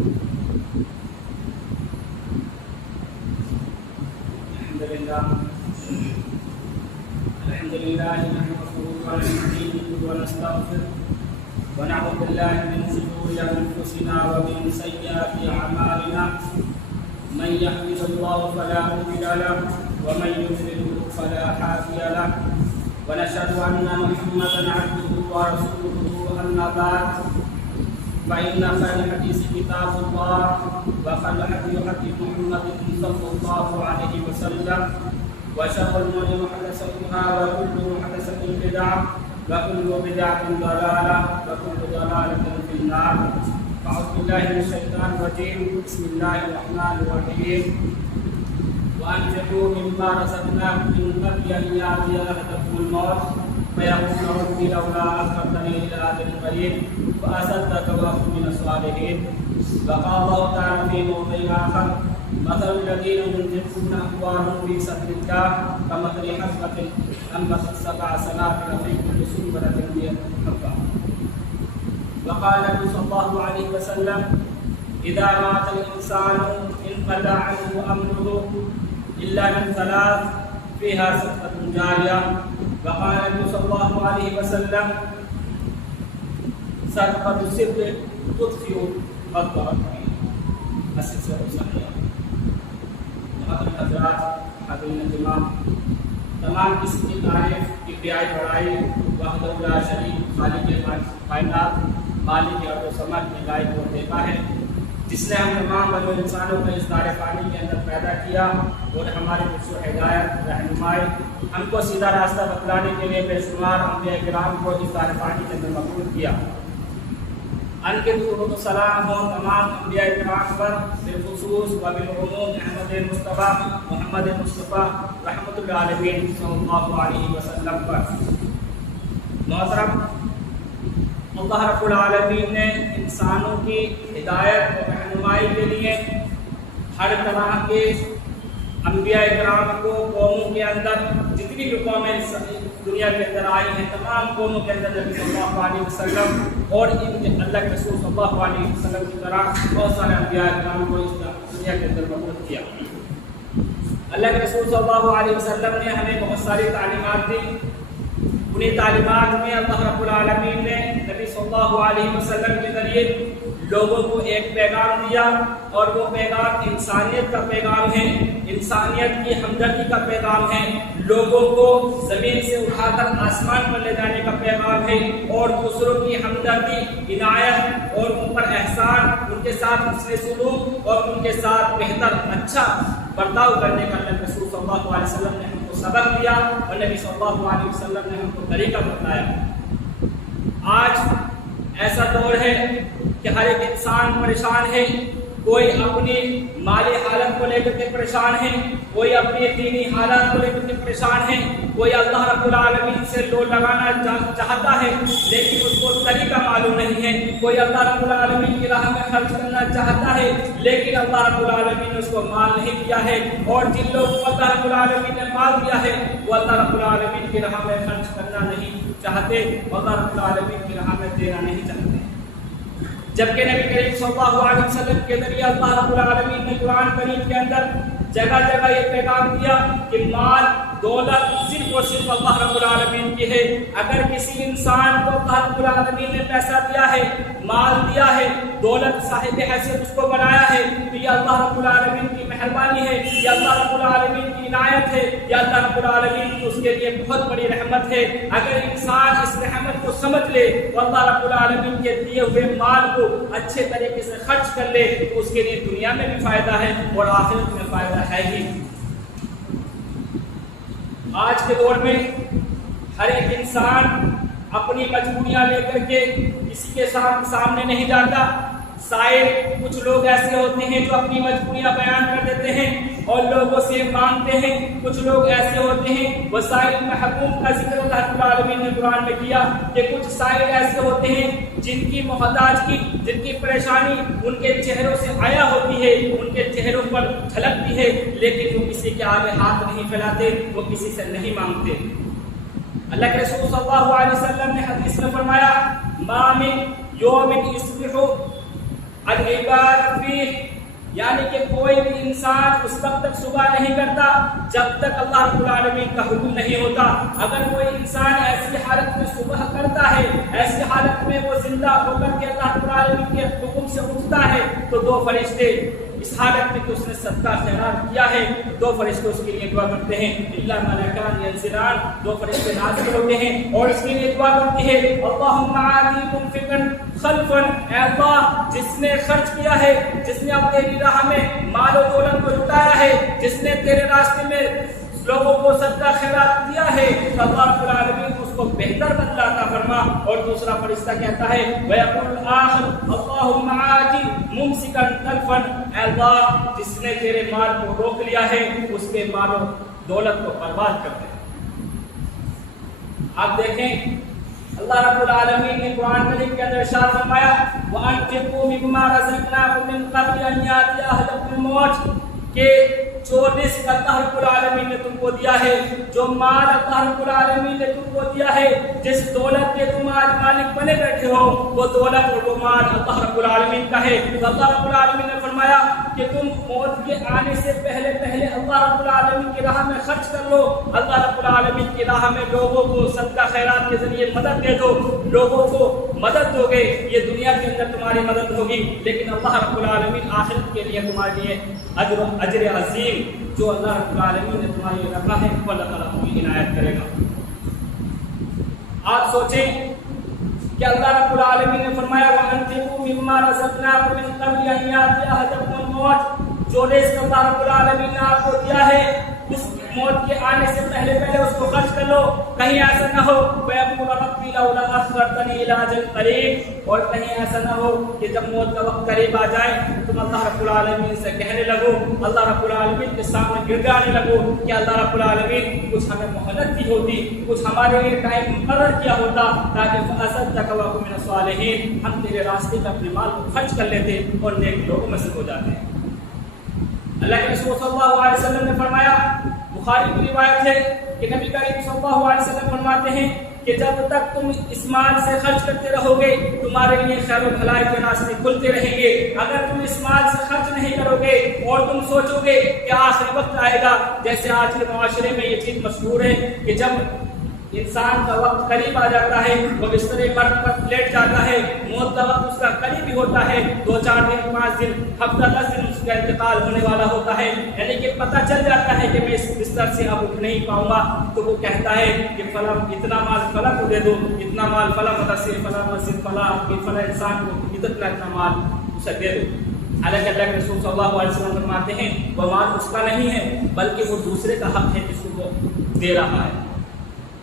الحمد لله نحمده ونستعينه ونستغفره ونعوذ بالله من شرور انفسنا ومن سيئات اعمالنا من يهده الله فلا مضل له ومن يضلل فلا هادي له ونشهد ان محمدا عبده ورسوله اما بعد فإن خير الحديث كتاب الله وخير الهدي هدي محمد صلى الله عليه وسلم وشر الأمور محدثاتها وكل محدثة بدعة وكل بدعة ضلالة وكل ضلالة في النار. أعوذ بالله من الشيطان الرجيم. بسم الله الرحمن الرحيم. وأنفقوا مما رزقناكم من قبل أن يأتي أحدكم الموت فيقول ربي لولا أخرتني إلى أجل قريب فأصدق وأكن من الصالحين. وقال الله تعالى في موضع آخر مثل الذين ينفقون أموالهم في سبيل الله كمثل حبة أنبتت 7 سنابل في كل سنبلة 100 حبة. وقال النبي صلى الله عليه وسلم إذا مات الإنسان انقطع عنه أمره إلا من 3 فيها صدقة جارية. وقال النبي صلى الله عليه وسلم صدقة السر تطفئ غضب ربه. السلسلة صحيحة. حضرات حاضرین تمام قسم کی تعریف کبریائی بڑائی وحدہ لا شریک خالق کائنات مالک ارض و سماء کی لائق اور دیتا ہے جس نے ہم تمام بنو انسانوں کو اس دار فانی کے اندر پیدا کیا اور ہمارے مقصود ہدایت رہنمائی ہم کو سیدھا راستہ بتلانے کے لیے بے شمار انبیاء کرام کو اس دار فانی کے اندر مبعوث کیا. ان کے درود و سلام ہو تمام انبیاء کرام پر بالخصوص و بالعموم احمد مصطفیٰ محمد مصطفیٰ رحمۃ العالمین صلی اللہ علیہ وسلم پر. محترم، اللہ رب العالمین نے انسانوں کی ہدایت و رہنمائی کے لیے ہر طرح کے انبیاء کرام کو قوموں کے اندر جتنی بھی قومیں دنیا کے اندر آئی ہیں تمام قوموں کے اندر نبی صلی اللہ علیہ وسلم اور ان کے اللہ کے رسول صلی اللہ علیہ وسلم کی طرح بہت سارے انبیاء کرام کو اس دنیا کے اندر مبعوث کیا. اللہ کے رسول صلی اللہ علیہ وسلم نے ہمیں بہت ساری تعلیمات دی. انہیں تعلیمات میں اللہ رب العالمین نے نبی صلی اللہ علیہ وسلم کے ذریعے لوگوں کو ایک پیغام دیا اور وہ پیغام انسانیت کا پیغام ہے، انسانیت کی ہمدردی کا پیغام ہے، لوگوں کو زمین سے اٹھا کر آسمان پر لے جانے کا پیغام ہے اور دوسروں کی ہمدردی، عنایت اور ان پر احسان، ان کے ساتھ حسن سلوک اور ان کے ساتھ بہتر اچھا برتاؤ کرنے کا اللہ رسول صلی اللہ علیہ وسلم نے ہم کو سبق دیا اور نبی صلی اللہ علیہ وسلم نے ہم کو طریقہ بتایا. آج ایسا دور ہے کہ ہر ایک انسان پریشان ہے، کوئی اپنی مالی حالت کو لے کر کے پریشان ہے، کوئی اپنی دینی حالت کو لے کر کے پریشان ہے، کوئی اللہ رب العالمین سے لو لگانا چاہتا ہے لیکن اس کو طریقہ معلوم نہیں ہے، کوئی اللہ رب العالمین کی راہ میں خرچ کرنا چاہتا ہے لیکن اللہ رب العالمین نے اس کو مال نہیں دیا ہے، اور جن لوگوں کو اللہ رب العالمین نے مال دیا ہے وہ اللہ رب العالمین کی راہ میں خرچ کرنا نہیں چاہتے، اللہ رب العالمین کی راہ میں دینا نہیں چاہتے. جبکہ نبی کریم صلی اللہ علیہ وسلم کے ذریعے اللہ رب العالمین نے قرآن کریم کے اندر جگہ جگہ یہ پیغام دیا کہ مال دولت صرف اور صرف اللہ رب العالمین کی ہے. اگر کسی انسان کو اللہ رب العالمین نے پیسہ دیا ہے، مال دیا ہے، دولت صاحب حیثیت اس کو بنایا ہے تو یہ اللہ رب العالمین کی مہربانی ہے، یہ اللہ رب العالمین کی عنایت ہے، یہ اللہ رب العالمین کی اس کے لیے بہت بڑی رحمت ہے. اگر انسان اس رحمت کو سمجھ لے تو اللہ رب العالمین کے دیے ہوئے مال کو اچھے طریقے سے خرچ کر لے تو اس کے لیے دنیا میں بھی فائدہ ہے اور آخرت میں فائدہ ہے ہی. آج کے دور میں ہر ایک انسان اپنی مجبوریاں لے کر کے کسی کے سامنے نہیں جاتا. شاید کچھ لوگ ایسے ہوتے ہیں جو اپنی مجبوریاں بیان کر دیتے ہیں اور لوگوں سے مانگتے ہیں، کچھ لوگ ایسے ہوتے ہیں وسائل محکوم کا ذکر اللہ رب العالمین نے قرآن میں کیا کہ کچھ سائل ایسے ہوتے ہیں جن کی محتاجگی، جن کی پریشانی ان کے چہروں سے آیا ہوتی ہے، ان کے چہروں پر جھلکتی ہے لیکن وہ کسی کے آگے ہاتھ نہیں پھیلاتے، وہ کسی سے نہیں مانگتے. اللہ کے رسول صلی اللہ علیہ وسلم نے حدیث میں فرمایا ما من یوم یصبح العباد فيه، یعنی کہ کوئی بھی انسان اس وقت تک صبح نہیں کرتا جب تک اللہ رب العالمین کا حکم نہیں ہوتا۔ اگر کوئی انسان ایسی حالت میں صبح کرتا ہے، ایسی حالت میں وہ زندہ ہو کر کے اللہ رب العالمین کے حکم سے اٹھتا ہے، تو دو فرشتے اس حالت میں کہ اس نے صدقہ خیرات کیا ہے، دو فرشتے اس کے لیے دعا کرتے ہیں، اللہ ملائکان ینزلان، دو فرشتے نازل ہوتے ہیں اور اس کے لیے دعا کرتے ہیں، اللہم آتی منفقا خلفا، اے اللہ جس نے خرچ کیا ہے، جس نے اپنے راہ میں مال و دولت کو لٹایا ہے، جس نے تیرے راستے میں لوگوں کو صدقہ خیرات دیا ہے، تو اللہ رب العالمین اس کو بہتر بدلہ عطا فرما۔ اور دوسرا فرشتہ کہتا ہے وَيَقُولُ الْآخَرُ اللَّهُمَّ آتِ مُمْسِكًا تَلْفًا، اے اللہ جس نے تیرے مال کو روک لیا ہے اس کے مال و دولت کو برباد کر دے۔ آپ دیکھیں اللہ رب العالمین نے قرآن مجید کے اندر ارشاد فرمایا وَأَنفِقُوا مِمَّا رَزَقْنَاكُم مِّن قَبْلِ أَن يَأْتِيَ أَحَدَكُمُ الْمَوْتُ، کہ جو رزق اللہ رب العالمین نے تم کو دیا ہے، جو مال اللہ رب العالمین نے تم کو دیا ہے، جس دولت کے تم آج مالک بنے بیٹھے ہو، وہ دولت اور وہ مال اللہ رب العالمین کا ہے۔ تو اللہ رب العالمین نے فرمایا کہ تم موت کے آنے سے پہلے پہلے اللہ رب العالمین کی راہ میں خرچ کر لو، اللہ رب العالمین کی راہ میں لوگوں کو صدقہ خیرات کے ذریعے مدد دے دو، لوگوں کو مدد دو گے، یہ دنیا کے اندر تمہاری مدد ہوگی، لیکن اللہ رب العالمین آخرت کے لیے تمہارے لیے اجر عظیم جو اللہ رب العالمین نے تمہارے لیے رکھا ہے وہ اللہ تعالیٰ تمہیں عنایت کرے گا۔ آپ سوچیں کہ اللہ رب العالمین نے فرمایا وَأَنفِقُوا مِمَّا رَزَقْنَاكُم مِّن قَبْلِ أَن يَأْتِيَ أَحَدَكُمُ الْمَوْتُ، جو رزق اللہ رب العالمین نے آپ کو دیا ہے اس موت کے آنے سے پہلے پہلے اس کو خرچ کر لو، کہیں ایسا نہ ہو وَيَقُولُ رَبِّ لَوْلَا أَخَّرْتَنِي إِلَىٰ أَجَلٍ قَرِيبٍ، اور کہیں ایسا نہ ہو کہ جب موت کا وقت قریب آ جائے تم اللہ رب العالمین سے کہنے لگو، اللہ رب العالمین کے سامنے گر جانے لگو کہ اللہ رب العالمین کچھ ہمیں مہلت دی ہوتی، کچھ ہمارے لیے ٹائم مقرر کیا ہوتا تاکہ فَأَصَدَّقَ وَأَكُن مِّنَ الصَّالِحِينَ، ہم تیرے راستے میں اپنے مال کو خرچ کر لیتے اور نیک لوگوں میں سے ہو جاتے ہیں۔ اللہ کے رسول صلی اللہ علیہ وسلم نے فرمایا، بخاری کی روایت ہے کہ نبی کریم صلی اللہ علیہ وسلم فرماتے ہیں کہ جب تک تم اس مال سے خرچ کرتے رہو گے تمہارے لیے خیر و بھلائی کے راستے کھلتے رہیں گے، اگر تم اس مال سے خرچ نہیں کرو گے اور تم سوچو گے کہ آخری وقت آئے گا، جیسے آج کے معاشرے میں یہ چیز مشہور ہے کہ جب انسان کا وقت قریب آ جاتا ہے وہ بستر مرگ پر لیٹ جاتا ہے، موت کا وقت اس کا قریب ہی ہوتا ہے، 2-4 دن 5 دن ہفتہ 10 دن اس کا انتقال ہونے والا ہوتا ہے، یعنی کہ پتہ چل جاتا ہے کہ میں اس بستر سے اب اٹھ نہیں پاؤں گا، تو وہ کہتا ہے کہ فلاں اتنا مال فلاں کو دے دو، اتنا مال فلاں مدرسے فلاں مسجد فلاں انسان کو اتنا مال اسے دے دو۔ حالانکہ اللہ کے رسول صلی اللہ علیہ وسلم فرماتے ہیں وہ مال اس کا نہیں ہے بلکہ وہ دوسرے کا حق ہے جس کو وہ دے رہا ہے۔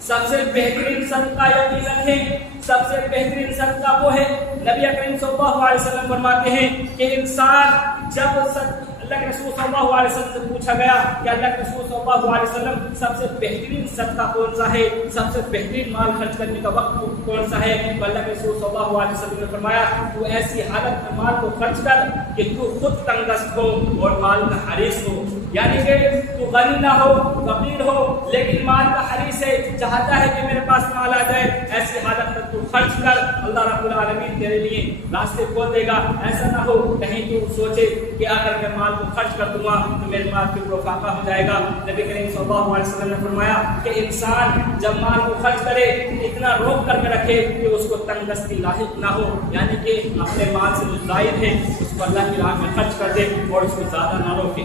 سب سے بہترین صدقہ یقیناً ہے، سب سے بہترین صدقہ وہ ہے، نبی کریم صلی اللہ علیہ وسلم فرماتے ہیں کہ انسان جب اللہ کے رسول صلی اللہ علیہ وسلم سے پوچھا گیا کہ اللہ کے رسول صلی اللہ علیہ وسلم سب سے بہترین صدقہ کون سا ہے، سب سے بہترین مال خرچ کرنے کا وقت کون سا ہے، تو اللہ کے رسول صلی اللہ علیہ وسلم نے فرمایا تو ایسی حالت میں مال کو خرچ کر کہ تو خود تنگ دست ہو اور مال کا حریص ہو، یعنی کہ تو غنی نہ ہو فقیر ہو لیکن مال کا حریص ہے، چاہتا ہے کہ میرے پاس مال آ جائے، ایسی حالت میں تو خرچ کر، اللہ رب العالمین تیرے لیے راستے کھول دے گا۔ ایسا نہ ہو کہیں تو سوچے کہ اگر میں مال کو خرچ کر دوں گا تو میرے مال کے اوپر فاقہ ہو جائے گا۔ نبی کریم صلی اللہ علیہ وسلم نے فرمایا کہ انسان جب مال کو خرچ کرے اتنا روک کر کے رکھے کہ اس کو تنگ دستی لاحق نہ ہو، یعنی کہ اپنے مال سے جو زائد ہے اس کو اللہ کی راہ میں خرچ کر دے اور اس کو زیادہ نہ روکے۔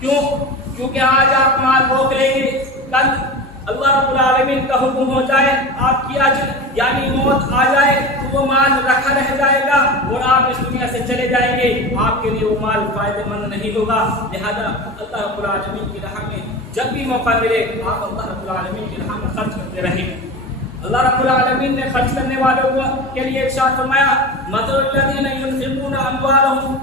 کیوں؟ کیونکہ آج آپ مال روک لیں گے، کل اللہ رب العالمین کا حکم ہو جائے، آپ کی اجل یعنی موت آ جائے تو وہ مال رکھا رہ جائے گا اور آپ اس دنیا سے چلے جائیں گے، آپ کے لیے وہ مال فائدہ مند نہیں ہوگا۔ لہذا اللہ رب العالمین کی راہ میں جب بھی موقع ملے آپ اللہ رب العالمین کی راہ میں خرچ کرتے رہیں۔ اللہ رب العالمین نے خرچ کرنے والوں کے لیے ارشاد فرمایا مثل الذین ينفقون اموالهم،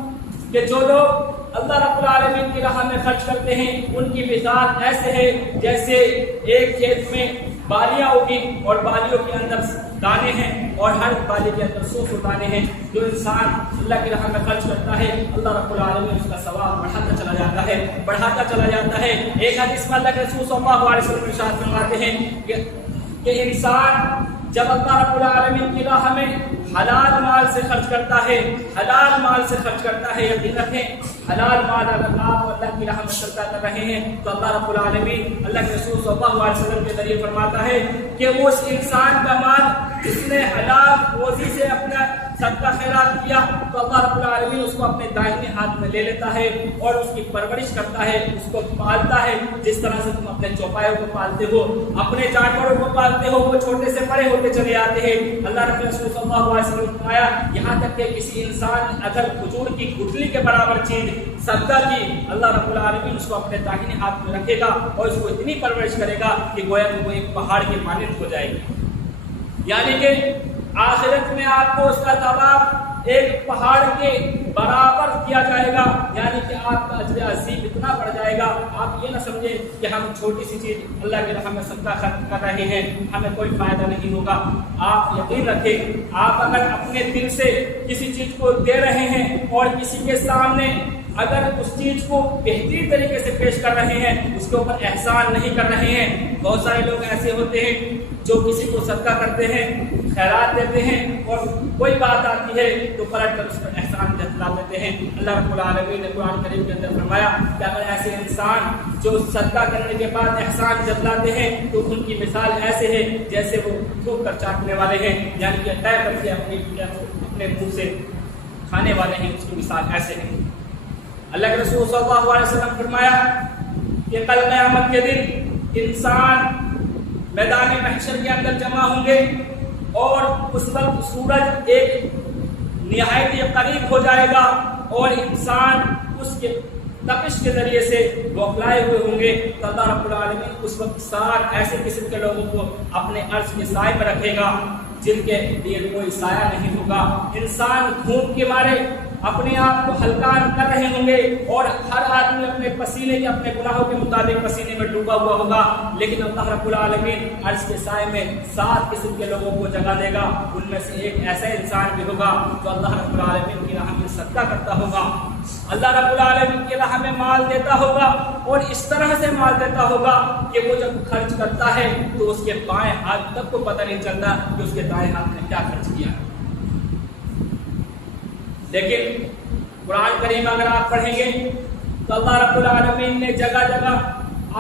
کہ جو لوگ اللہ رب العالمین کی راہ میں خرچ کرتے ہیں ان کی مثال ایسے ہے جیسے ایک کھیت میں بالیاں ہوگی اور بالیوں کے اندر دانے ہیں اور ہر بالی کے اندر 100 دانے ہیں۔ جو انسان اللہ کی راہ میں خرچ کرتا ہے اللہ رب العالمین اس کا ثواب بڑھاتا چلا جاتا ہے، بڑھاتا چلا جاتا ہے۔ ایک حدیث میں اللہ کے رسول صلی اللہ علیہ وسلم ارشاد فرماتے ہیں کہ انسان جب اللہ رب العالمین کی راہ میں حلال مال سے خرچ کرتا ہے، حلال مال سے خرچ کرتا ہے، یقین رکھیں حلال مال اگر آپ اللہ کی راہ میں صدقہ کر رہے ہیں تو اللہ رب العالمین اللہ کے رسول صلی اللہ علیہ وسلم کے ذریعے فرماتا ہے کہ اس انسان کا مال جس نے حلال روزی سے اپنا صدقہ خیرات کیا تو اللہ رب العالمین اس کو اپنے دائیں ہاتھ میں لے لیتا ہے اور اس کی پرورش کرتا ہے، اس کو پالتا ہے، جس طرح سے تم اپنے چوپایوں کو پالتے ہو، اپنے جانوروں کو پالتے ہو، وہ چھوٹے سے بڑے ہوتے چلے آتے ہیں۔ اللہ رب رسول صلی اللہ علیہ وسلم نے فرمایا یہاں تک کہ کسی انسان اگر کھجور کی گٹلی کے برابر چیز صدقہ کی، اللہ رب العالمین اس کو اپنے داہنے ہاتھ میں رکھے گا اور اس کو اتنی پرورش کرے گا کہ گویا کہ وہ ایک پہاڑ کی مانند ہو جائے گی، یعنی کہ آخرت میں آپ کو اس کا ثواب ایک پہاڑ کے برابر کیا جائے گا، یعنی کہ آپ کا اجر عظیم اتنا بڑھ جائے گا۔ آپ یہ نہ سمجھیں کہ ہم چھوٹی سی چیز اللہ کی راہ میں صدقہ خرچ کر رہے ہیں ہمیں کوئی فائدہ نہیں ہوگا۔ آپ یقین رکھیں آپ اگر اپنے دل سے کسی چیز کو دے رہے ہیں اور کسی کے سامنے اگر اس چیز کو بہترین طریقے سے پیش کر رہے ہیں، اس کے اوپر احسان نہیں کر رہے ہیں، بہت سارے لوگ ایسے ہوتے ہیں جو کسی کو صدقہ کرتے ہیں، خیرات دیتے ہیں اور کوئی بات آتی ہے تو پلٹ کر اس پر احسان جتلا دیتے ہیں۔ اللہ رب العالمین نے قرآن کریم کے اندر فرمایا کہ اگر ایسے انسان جو صدقہ کرنے کے بعد احسان جتلاتے ہیں تو ان کی مثال ایسے ہے جیسے وہ تھوک کر چاٹنے والے ہیں، یعنی کہ طے کر کے اپنے منہ سے کھانے والے ہیں، اس کی مثال ایسے ہے۔ اللہ کے رسول صلی اللہ علیہ وسلم فرمایا کہ کل قیامت کے دن انسان میدان محشر کے اندر جمع ہوں گے اور اس وقت سورج ایک نہایت قریب ہو جائے گا اور انسان اس کے تپش کے ذریعے سے بوکھلائے ہوئے ہوں گے تو اللہ رب العالمین اس وقت 7 ایسے قسم کے لوگوں کو اپنے عرش کے سائے میں رکھے گا جن کے لیے کوئی سایہ نہیں ہوگا۔ انسان دھوپ کے مارے اپنے آپ کو ہلکان کر رہے ہوں گے اور ہر آدمی اپنے پسینے کے اپنے گناہوں کے مطابق پسینے میں ڈوبا ہوا ہوگا، لیکن اللہ رب العالمین عرش کے سائے میں 7 قسم کے لوگوں کو جگہ دے گا۔ ان میں سے ایک ایسا انسان بھی ہوگا جو اللہ رب العالمین کی راہ میں صدقہ کرتا ہوگا، اللہ رب العالمین کی راہ میں مال دیتا ہوگا اور اس طرح سے مال دیتا ہوگا کہ وہ جب خرچ کرتا ہے تو اس کے بائیں ہاتھ تک کو پتہ نہیں چلتا کہ اس کے دائیں ہاتھ نے کیا خرچ کیا ہے۔ لیکن قرآن کریم اگر آپ پڑھیں گے تو اللہ رب العالمین نے جگہ جگہ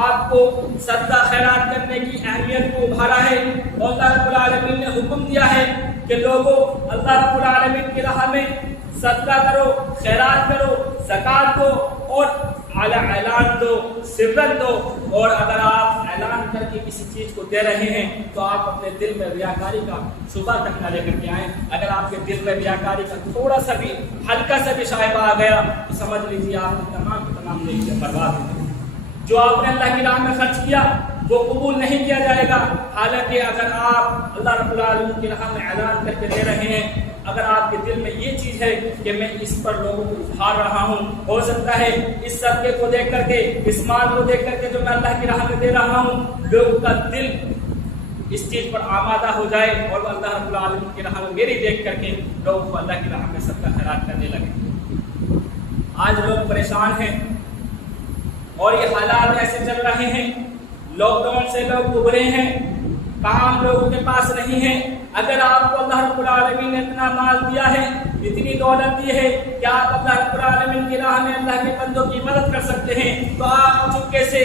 آپ کو صدقہ خیرات کرنے کی اہمیت کو ابھارا ہے اور اللہ رب العالمین نے حکم دیا ہے کہ لوگوں اللہ رب العالمین کی راہ میں صدقہ کرو، خیرات کرو، زکات دو اور اعلان دو، سرن دو، اور اگر آپ اعلان کر کے کسی چیز کو دے رہے ہیں تو آپ اپنے دل میں ریاکاری کا شبہ تک نہ لے کر کے آئیں۔ اگر آپ کے دل میں ریاکاری کا تھوڑا سا بھی ہلکا سا بھی شائبہ آ گیا تو سمجھ لیجیے آپ نے تمام نیکیاں برباد ہو گئی۔ جو آپ نے اللہ کی راہ میں خرچ کیا وہ قبول نہیں کیا جائے گا، حالانکہ اگر آپ اللہ رب العالمین کی راہ میں اعلان کر کے دے رہے ہیں، اگر آپ کے دل میں یہ چیز ہے کہ میں اس پر لوگوں کو ابھار رہا ہوں، ہو سکتا ہے اس صدقے کو دیکھ کر کے، اس مال کو دیکھ کر کے جو میں اللہ کی راہ میں دے رہا ہوں، لوگوں کا دل اس چیز پر آمادہ ہو جائے اور اللہ رب العالمین کی راہ میں میری دیکھ کر کے لوگوں کو اللہ کی راہ میں صدقہ خیرات کرنے لگے۔ آج لوگ پریشان ہیں اور یہ حالات ایسے چل رہے ہیں، لاک ڈاؤن سے لوگ ابھرے ہیں، کام لوگوں کے پاس نہیں ہے۔ اگر آپ کو اللہ رب العالمین نے اتنا مال دیا ہے، اتنی دولت دی ہے کہ آپ اللہ رب العالمین کی راہ میں اللہ کے بندوں کی مدد کر سکتے ہیں تو آپ چپکے سے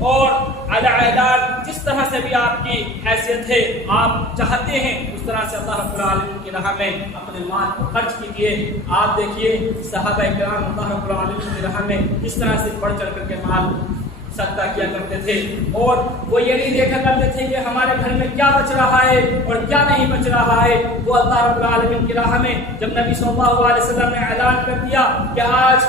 اور اعلان جس طرح سے بھی آپ کی حیثیت ہے آپ چاہتے ہیں اس طرح سے اللہ رب العالمین کی راہ میں اپنے مال کو خرچ کیجیے۔ آپ دیکھیے صحابہ کرام اللہ رب العالمین کی راہ میں کس طرح سے بڑھ چڑھ کر کے مال صدقہ کیا کرتے تھے اور وہ یہ نہیں دیکھا کرتے تھے کہ ہمارے گھر میں کیا بچ رہا ہے اور کیا نہیں بچ رہا ہے۔ وہ اللہ رب العالمین کی راہ میں جب نبی صلی اللہ علیہ وسلم نے اعلان کر دیا کہ آج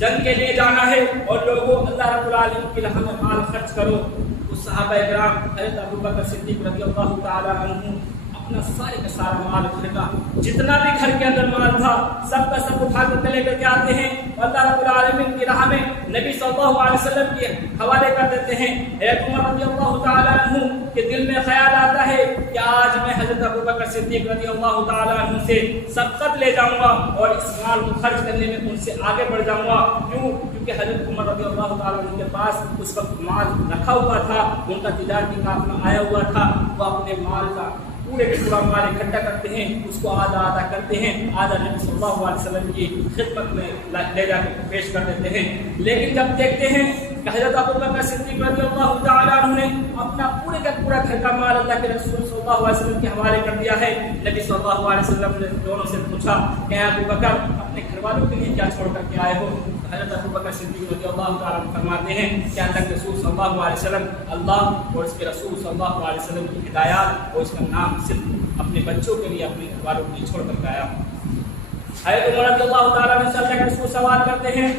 جنگ کے لیے جانا ہے اور لوگوں اللہ رب العالمین کی راہ میں مال خرچ کرو، اس صحابہ کرام حضرت ابوبکر صدیق رضی اللہ تعالی عنہ اپنا سارے کا سارا مال گھر کا جتنا بھی گھر کے اندر مال تھا سب کا سب اٹھا کر لے کر کے آتے ہیں، اللہ رب العالمین کی راہ میں نبی صلی اللہ علیہ وسلم کے حوالے کر دیتے ہیں۔ ایک عمر رضی اللہ تعالی عنہ کے دل میں خیال آتا ہے کہ کہ آج میں حضرت ابوبکر صدیق رضی اللہ تعالیٰ عنہ سے سبقت لے جاؤں گا اور اس مال کو خرچ کرنے میں ان سے آگے بڑھ جاؤں گا. کیونکہ حضرت عمر رضی اللہ تعالیٰ عنہ کے پاس اس وقت مال رکھا ہوا تھا، ان کا تجارتی قافلہ آیا ہوا تھا. وہ اپنے مال کا پورے کے پورا مال اکٹھا کرتے ہیں، اس کو آدھا آدھا کرتے ہیں، آدھا نبی صلی اللہ علیہ وسلم کی خدمت میں لے جا کے پیش کر دیتے ہیں. لیکن جب دیکھتے ہیں کہ حضرت ابوبکر صدیق رضی اللہ تعالیٰ عنہ نے اپنا پورے کا پورا گھر کا مال اللہ کے رسول صلی اللہ علیہ وسلم کے حوالے کر دیا ہے، نبی صلی اللہ علیہ وسلم نے دونوں سے پوچھا کہ ابوبکر اپنے گھر والوں کے لیے کیا چھوڑ کر کے آئے ہو؟ حضرت ابوبکر صدیق رضی اللہ تعالیٰ عنہ فرماتے ہیں کہ اللہ کے رسول صلی اللہ علیہ وسلم اللہ اور اس کے رسول صلی اللہ علیہ وسلم کی ہدایات اور اس کا نام صرف اپنے بچوں کے لیے، اپنے گھر والوں کے لیے چھوڑ کر کے آیا. حضرت عمر رضی اللہ تعالیٰ عنہ سے اللہ کے رسول سوال کرتے ہیں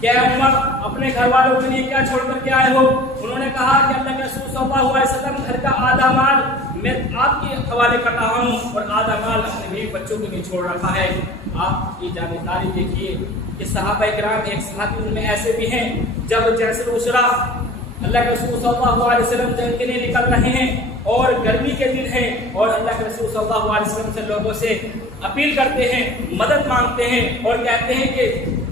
کہ عمر اپنے گھر والوں کے لیے کیا چھوڑ کر کے آئے ہو؟ انہوں نے کہا کہ اللہ کے رسول صلی اللہ علیہ وسلم گھر کا آدھا مال میں آپ کے حوالے کر رہا ہوں اور آدھا مال اپنے بیوی بچوں کے لیے چھوڑ رکھا ہے. آپ کی جانبداری دیکھیے کہ صحابہ کرام ایک صحابی ان میں ایسے بھی ہیں جب جیسے اسرا اللہ کے رسول صلی اللہ علیہ وسلم جنگ کے لیے نکل رہے ہیں اور گرمی کے دن ہیں اور اللہ کے رسول صلی اللہ علیہ وسلم سے لوگوں سے اپیل کرتے ہیں، مدد مانگتے ہیں اور کہتے ہیں کہ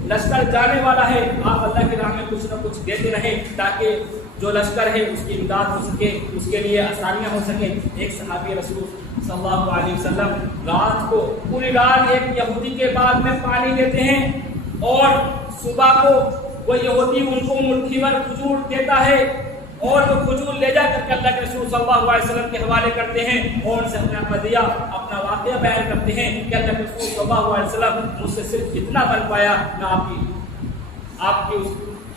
لشکر جانے والا ہے، آپ اللہ کی راہ میں کچھ نہ کچھ دیتے رہیں تاکہ جو لشکر ہے اس کی امداد ہو سکے، اس کے لیے آسانیاں ہو سکیں. ایک صحابی رسول صلی اللہ علیہ وسلم رات کو پوری رات ایک یہودی کے بعد میں پانی دیتے ہیں اور صبح کو وہ یہودی ان کو مٹھی بھر کھجور دیتا ہے اور وہ کھجور لے جا کر کے اللہ کے رسول صلی اللہ علیہ وسلم کے حوالے کرتے ہیں اور ان سے اپنا قضیہ، اپنا واقعہ بیان کرتے ہیں کہ اللہ کے رسول صلی اللہ علیہ وسلم مجھ سے صرف اتنا بن پایا، میں آپ کی اس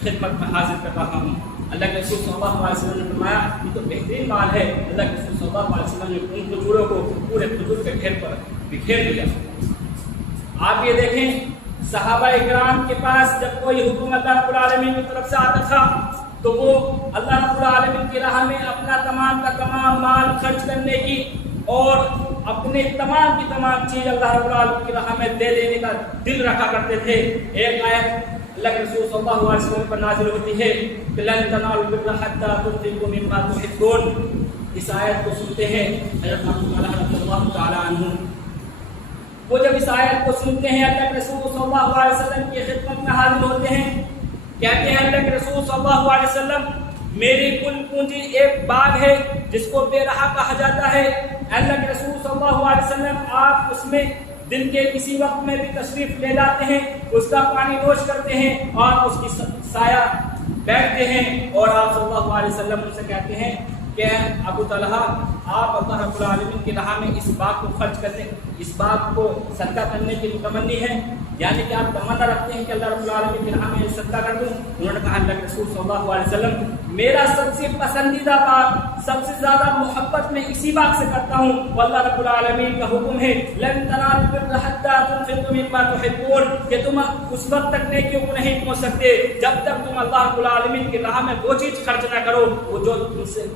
خدمت میں حاضر کر رہا ہوں. اللہ کے رسول صلی اللہ علیہ وسلم نے فرمایا یہ تو بہترین مال ہے. اللہ کے رسول صلی اللہ علیہ وسلم نے ان کھجوروں کو پورے کھجور کے ڈھیر پر بکھیر دیا. آپ یہ دیکھیں صحابہ اکرام کے پاس جب کوئی حکم اللہ رب العالمین کی طرف سے آتا تھا تو وہ اللہ رب العالمین کی راہ میں اپنا تمام کا تمام مال خرچ کرنے کی اور اپنے تمام کی تمام چیز اللہ رب العالمین کی راہ میں دے دینے کا دل رکھا کرتے تھے. ایک آیت اللہ کے رسول صلی اللہ علیہ وسلم پر نازل ہوتی ہے کہ لن تنالوا البر حتى تنفقوا مما تحبون. اس آیت کو سنتے ہیں حضرت عمر رضی اللہ تعالی عنہ، وہ جب اس آیت کو سنتے ہیں اللہ کے رسول صلی اللہ علیہ وسلم کی خدمت میں حاضر ہوتے ہیں، کہتے ہیں اللہ کے رسول صلی اللہ علیہ وسلم میری کل پونجی ایک باغ ہے جس کو بے رہا کہا جاتا ہے. اللہ کے رسول صلی اللہ علیہ وسلم آپ اس میں دن کے کسی وقت میں بھی تشریف لے جاتے ہیں، اس کا پانی نوش کرتے ہیں اور اس کی سایہ بیٹھتے ہیں اور آپ صلی اللہ علیہ وسلم ان سے کہتے ہیں کہ ابو طلحہ آپ اللہ رب العالمین کی راہ میں اس باغ کو خرچ کرنے، اس باغ کو صدقہ کرنے کی متمنی ہے، یعنی کہ آپ تمنا رکھتے ہیں کہ اللہ رب العالمین کی راہ میں صدقہ کر دوں. انہوں نے کہا اللہ کے رسول صلی اللہ علیہ وسلم میرا سب سے پسندیدہ باغ، سب سے زیادہ محبت میں اسی باغ سے کرتا ہوں. اللہ رب العالمین کا حکم ہے لن تنالوا البر حتى تنفقوا مما تحبون، کہ تم اس وقت تک نیکیوں کو نہیں پہنچ سکتے جب تک تم اللہ رب العالمین کی راہ میں وہ چیز خرچ نہ کرو وہ جو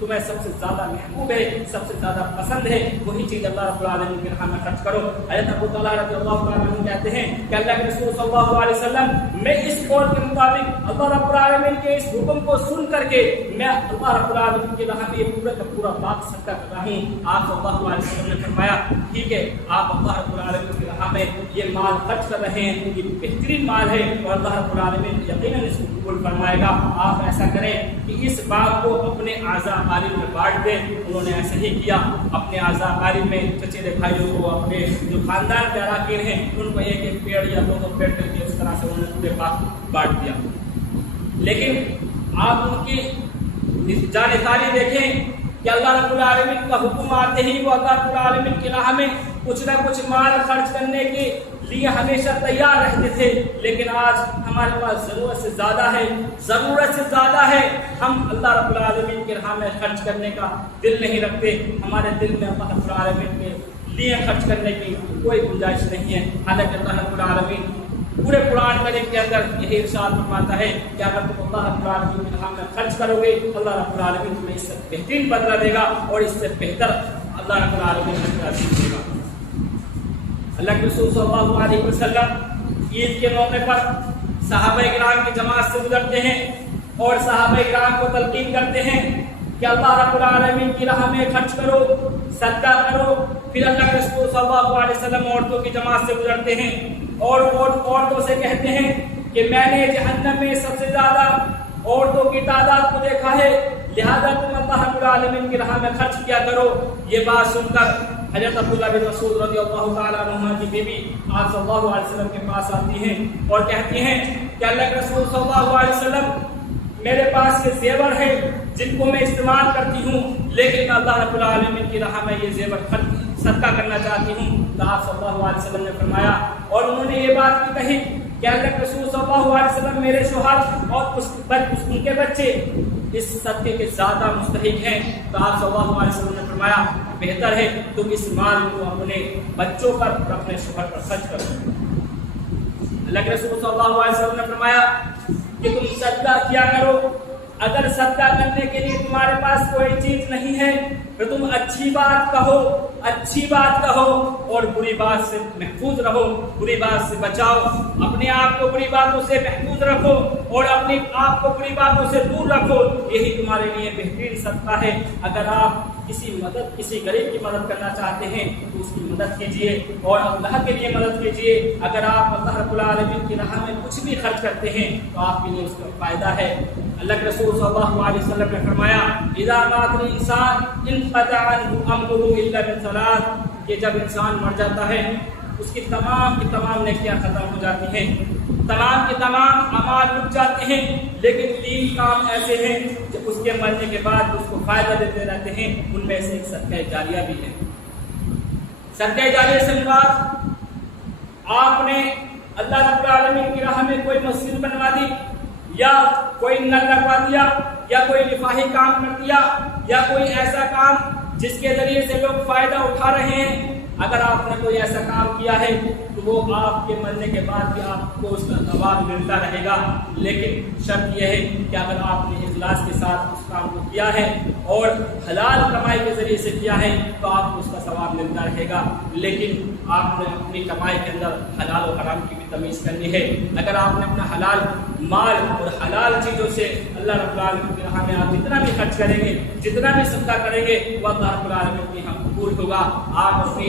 تمہیں سب سے زیادہ محبوب ہے، سب سے زیادہ پسند ہے، وہی چیز اللہ رب العالمین کی راہ میں خرچ کرو. حضرت ابو طلحہ رضی اللہ تعالیٰ عنہ کہتے ہیں کہ اللہ کے رسول صلی اللہ علیہ وسلم میں اس قول کے مطابق اللہ رب العالمین کے اس حکم کو سن کر کے میں اللہ رب العالمین کی راہ میں یہ پورا کا پورا باغ صدقہ کر رہا ہوں. آپ صلی اللہ علیہ وسلم نے فرمایا ٹھیک ہے، آپ اللہ رب العالمین کی راہ میں یہ مال خرچ کر رہے ہیں، یہ بہترین مال ہے اور اللہ رب العالمین یقیناً اس کو قبول فرمائے گا. آپ ایسا کریں کہ اس باغ کو اپنے اعضاء قارب میں بانٹ دیں. انہوں نے ایسا ہی کیا، اپنے اعضاء قارب میں چچیرے بھائیوں کو، اپنے جو خاندان کے اراکین ہیں ان کو ایک ایک پیڑ یا دو پیڑ کر کے اس طرح سے انہوں نے پورے باغ بانٹ دیا. لیکن آپ ان کی جانکاری دیکھیں کہ اللہ رب العالمین کا حکم آتے ہی وہ اللہ رب العالمین کی راہ میں کچھ نہ کچھ مال خرچ کرنے کے لیے ہمیشہ تیار رہتے تھے. لیکن آج ہمارے پاس ضرورت سے زیادہ ہے، ہم اللہ رب العالمین کی راہ میں خرچ کرنے کا دل نہیں رکھتے. ہمارے دل میں اللہ رب العالمین کے لیے خرچ کرنے کی کوئی گنجائش نہیں ہے. حالانکہ اللہ رب العالمین پورے قرآن کریم کے اندر یہی ارشاد فرماتا ہے کہ اگر تم اللہ رب العالمین کی راہ میں خرچ کرو گے اللہ رب العالمین تمہیں اس سے بہترین بدلہ دے گا اور اس سے بہتر اللہ رب العالمین تمہیں عزیز دے گا. اللہ کے رسول صلی اللہ علیہ وسلم عید کے موقع پر صحابہ کرام کی جماعت سے گزرتے ہیں اور صحابہ کرام کو تلقین کرتے ہیں کہ اللہ رب العالمین کی راہ میں خرچ کرو، صدقہ کرو۔ پھر اللہ کے رسول صلی اللہ علیہ وسلم عورتوں کی جماعت سے گزرتے ہیں اور عورتوں سے کہتے ہیں کہ میں نے جہنم میں سب سے زیادہ عورتوں کی تعداد کو دیکھا ہے، لہذا تم اللہ رب العالمین کی راہ میں خرچ کیا کرو۔ یہ بات سن کر حضرت عبداللہ بن مسعود رضی اللہ تعالیٰ عنہ کی بیوی آپ صلی اللہ علیہ وسلم کے پاس آتی ہیں اور کہتی ہیں کہ اللہ کے رسول صلی اللہ علیہ وسلم میرے پاس یہ زیور ہے جن کو میں استعمال کرتی ہوں، لیکن میں اللہ رب العالمین کی راہ میں یہ زیور صدقہ کرنا چاہتی ہوں۔ تو آپ صلی اللہ علیہ وسلم نے فرمایا اور انہوں نے یہ بات بھی کہی کہ اللہ کے رسول صلی اللہ علیہ وسلم میرے شوہر اور ان کے بچے اس صدقے کے زیادہ مستحق ہیں۔ تو آپ صلی اللہ علیہ وسلم نے فرمایا بہتر ہے تم اس مال کو اپنے بچوں پر اور اپنے شوہر پر خرچ کرو۔ اللہ کے رسول صلی اللہ علیہ وسلم نے فرمایا کہ تم صدقہ کیا کرو، اگر صدقہ کرنے کے لیے تمہارے پاس کوئی چیز نہیں ہے تو تم اچھی بات کہو اور بری بات سے محفوظ رہو، بری بات سے بچاؤ، اپنے آپ کو بری باتوں سے محفوظ رکھو اور اپنے آپ کو بری باتوں سے دور رکھو، یہی تمہارے لیے بہترین صدقہ ہے۔ اگر آپ کسی غریب کی مدد کرنا چاہتے ہیں تو اس کی مدد کیجیے اور اللہ کے لیے مدد کیجیے۔ اگر آپ اللہ رب العالمین کی راہ میں کچھ بھی خرچ کرتے ہیں تو آپ کے لیے اس کا فائدہ ہے۔ اللہ کے رسول صلی اللہ علیہ وسلم نے فرمایا اذا مات الانسان انقطع عنه امره الا من ثلاث، کہ جب انسان مر جاتا ہے اس کی تمام نیکیاں ختم ہو جاتی ہیں، تمام اعمال رک جاتے ہیں، لیکن 3 کام ایسے ہیں جو اس کے مرنے کے بعد اس کو فائدہ دیتے رہتے ہیں، ان میں سے ایک صدقہ جاریہ بھی ہے۔ صدقہ جاریہ سے مراد آپ نے اللہ رب العالمین کی راہ میں کوئی مسجد بنوا دی یا کوئی نل لگوا دیا یا کوئی رفاہی کام کر دیا یا کوئی ایسا کام جس کے ذریعے سے لوگ فائدہ اٹھا رہے ہیں، اگر آپ نے کوئی ایسا کام کیا ہے تو وہ آپ کے مرنے کے بعد بھی آپ کو اس کا ثواب ملتا رہے گا، لیکن شرط یہ ہے کہ اگر آپ نے اخلاص کے ساتھ اس کام کو کیا ہے اور حلال کمائی کے ذریعے سے کیا ہے تو آپ کو اس کا ثواب ملتا رہے گا، لیکن آپ نے اپنی کمائی کے اندر حلال و حرام کی بھی تمیز کرنی ہے۔ اگر آپ نے اپنا حلال مال اور حلال چیزوں سے اللہ رب العالمین کی راہ میں آپ جتنا بھی خرچ کریں گے، جتنا بھی صدقہ کریں گے، وہ اللہ رب العالمین کے یہاں قبول ہوگا۔ آپ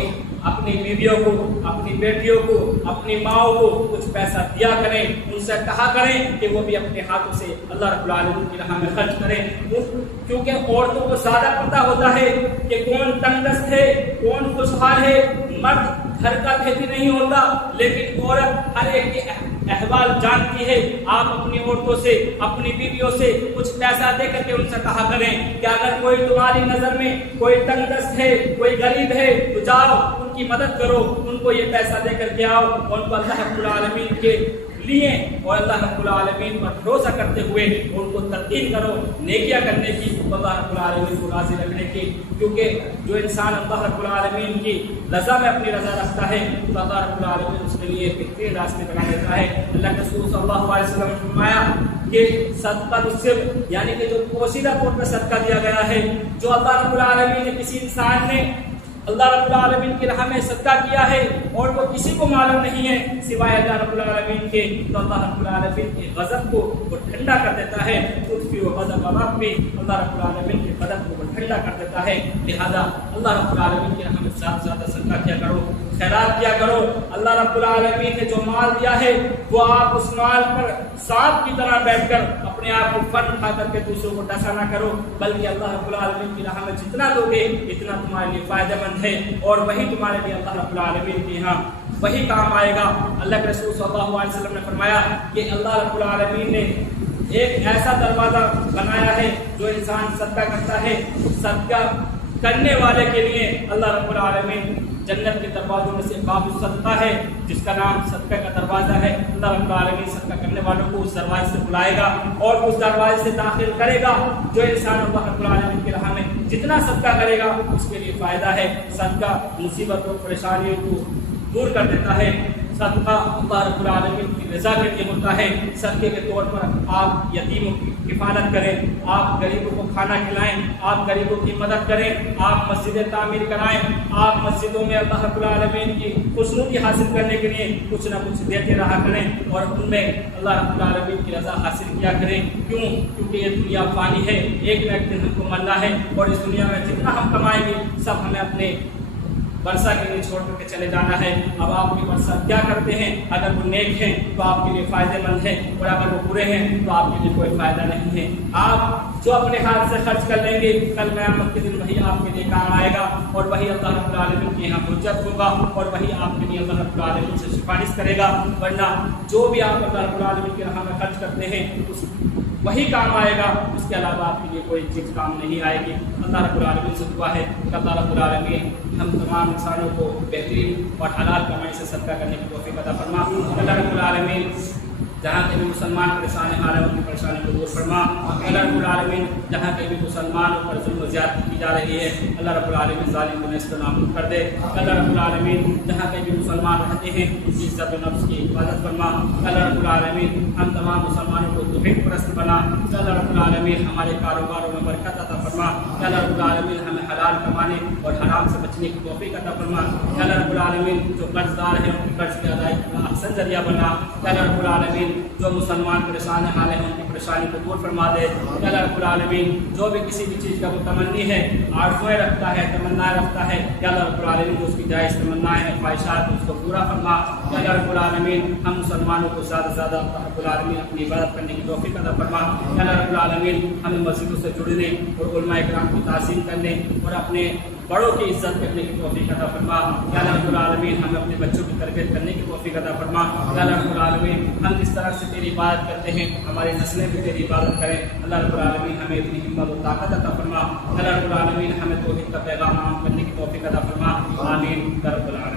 اپنی بیویوں کو، اپنی بیٹیوں کو، اپنی ماؤں کو کچھ پیسہ دیا کریں، ان سے کہا کریں کہ وہ بھی اپنے ہاتھوں سے اللہ رب العالمین کی راہ میں خرچ کریں، کیونکہ عورتوں کو زیادہ پتہ ہوتا ہے کہ کون تنگ دست ہے، کون خوشحال ہے۔ مرد گھر کا کھیتی نہیں ہوتا، لیکن عورت ہر ایک کے احوال جانتی ہے۔ آپ اپنی عورتوں سے، اپنی بیویوں سے کچھ پیسہ دے کر کے ان سے کہا کریں کہ اگر کوئی تمہاری نظر میں کوئی تنگ دست ہے، کوئی غریب ہے تو جاؤ ان کی مدد کرو، ان کو یہ پیسہ دے کر کے آؤ اور ان کو اللہ رب العالمین کے لیے اور اللہ رب العالمین پر بھروسہ کرتے ہوئے ان کو تلقین کرو نیکیاں کرنے کی، اللہ رب العالمین کو راضی رکھنے کی، کیونکہ جو انسان اللہ رب العالمین کی رضا میں اپنی رضا رکھتا ہے تو اللہ رب العالمین اس کے لیے بہترین راستے بنا دیتا ہے۔ اللہ کے رسول صلی اللہ علیہ وسلم نے فرمایا کہ صدقہ السر، یعنی کہ جو پوشیدہ طور پر صدقہ دیا گیا ہے، جو اللہ رب العالمین نے کسی انسان نے اللہ رب العالمین کی راہ میں صدقہ کیا ہے اور وہ کسی کو معلوم نہیں ہے سوائے اللہ رب العالمین کے، تو اللہ رب العالمین کے غضب کو وہ ٹھنڈا کر دیتا ہے، خود و غضب ربی، اللہ رب العالمین کے غضب کو وہ ٹھنڈا کر دیتا ہے۔ لہذا اللہ رب العالمین کی راہ میں زیادہ صدقہ کیا کرو، خیرات کیا کرو۔ اللہ رب العالمین نے جو مال دیا ہے وہ آپ اس مال پر سانپ کی طرح بیٹھ کر اپنے آپ کو فن اٹھا کر کے دوسروں کو ڈسا نہ کرو، بلکہ اللہ رب العالمین کی راہ میں جتنا دو گے اتنا تمہارے لیے فائدہ مند ہے اور وہی تمہارے لیے اللہ رب العالمین کے یہاں وہی کام آئے گا۔ اللہ کے رسول صلی اللہ علیہ وسلم نے فرمایا کہ اللہ رب العالمین نے ایک ایسا دروازہ بنایا ہے جو انسان صدقہ کرتا ہے، صدقہ کرنے والے کے لیے اللہ رب العالمین جنت کے دروازوں میں سے باب الصدقہ ہے جس کا نام صدقہ کا دروازہ ہے۔ اللہ رب العالمین صدقہ کرنے والوں کو اس دروازے سے بلائے گا اور اس دروازے سے داخل کرے گا۔ جو انسان اللہ رب العالمین کی راہ میں جتنا صدقہ کرے گا اس کے لیے فائدہ ہے۔ صدقہ مصیبتوں پریشانیوں کو دور کر دیتا ہے، صدقہ اللہ رب العالمین کی رضا کے لیے ہوتا ہے۔ صدقے کے طور پر آپ یتیموں کی کفالت کریں، آپ غریبوں کو کھانا کھلائیں، آپ غریبوں کی مدد کریں، آپ مسجدیں تعمیر کرائیں، آپ مسجدوں میں اللہ رب العالمین کی خوشنودی حاصل کرنے کے لیے کچھ نہ کچھ دیتے رہا کریں اور ان میں اللہ رب العالمین کی رضا حاصل کیا کریں۔ کیونکہ یہ دنیا فانی ہے، ایک نہ ایک دن ہم کو مرنا ہے اور اس دنیا میں جتنا ہم کمائیں گے سب ہمیں اپنے ورثہ کے لیے چھوڑ کر کے چلے جانا ہے۔ اب آپ کے ورثہ کیا کرتے ہیں؟ اگر وہ نیک ہیں تو آپ کے لیے فائدہ مند ہے اور اگر وہ برے ہیں تو آپ کے لیے کوئی فائدہ نہیں ہے۔ آپ جو اپنے ہاتھ سے خرچ کر لیں گے کل قیامت کے دن وہی آپ کے لیے کام آئے گا اور وہی اللہ رب العالمین کے یہاں حجت ہوگا اور وہی آپ کے لیے اللہ رب العالمین سے سفارش کرے گا۔ ورنہ جو بھی آپ اللہ رب العالمین کی راہ میں خرچ کرتے ہیں وہی کام آئے گا، اس کے علاوہ آپ کے لیے کوئی چیز کام نہیں آئے گی۔ اللہ رب العالمین سے دعا ہے کہ اللہ رب العالمین ہم تمام انسانوں کو بہترین اور حلال کمائی سے صدقہ کرنے کی توفیق عطا فرما۔ اللہ رب العالمین جہاں کے بھی مسلمان پریشان حال ہیں ان کی پریشانی کو دور فرما۔ اللہ رب العالمین جہاں کے بھی مسلمانوں پر ظلم و زیادتی کی جا رہی ہے اللہ رب العالمین ظالم کو نیست و نابود کر دے۔ اللہ رب العالمین جہاں کے بھی مسلمان رہتے ہیں ان کی عزت و نفس کی حفاظت فرما۔ اللہ رب العالمین ہم تمام مسلمانوں کو توحید پرست بنا۔ اللہ رب العالمین ہمارے کاروباروں میں برکت عطا فرما۔ اللہ رب العالمین ہمیں حلال کمانے اور حرام سے بچنے کی توفیق عطا فرما۔ اللہ رب العالمین جو قرض دار ہیں ان کی قرض کی ادائیگی کا احسن ذریعہ بنا۔ اللہ رب العالمین جو مسلمان پریشان حال ہیں ان کی پریشانی کو دور فرما دے۔ اللہ رب العالمین جو بھی کسی بھی چیز کا وہ تمنی ہے، آرزوئیں رکھتا ہے، تمنا رکھتا ہے، یا اللہ رب العالمین جو اس کی جائز تمنائیں ہیں، خواہشات اس کو پورا فرما۔ یا اللہ رب العالمین ہم مسلمانوں کو زیادہ سے زیادہ اللہ رب العالمین اپنی عبادت کرنے کی توفیق عطا فرما۔ یا اللہ رب العالمین ہمیں مسجدوں سے جڑنے اور علماء کرام کی تعظیم کرنے اور اپنے بڑوں کی عزت کرنے کی توفیق عطا فرما۔ یا اللہ رب العالمین ہمیں اپنے بچوں کی تربیت کرنے کی توفیق عطا فرما۔ یا اللہ رب العالمین ہم جس طرح سے تیری عبادت کرتے ہیں ہماری نسلیں بھی تیری عبادت کریں۔ اللہ رب العالمین ہمیں اتنی ہمت و طاقت عطا فرما۔ اللہ رب العالمین ہمیں توحید کا پیغام عام کرنے کی توفیق عطا فرما۔ آمین یا رب العالمین۔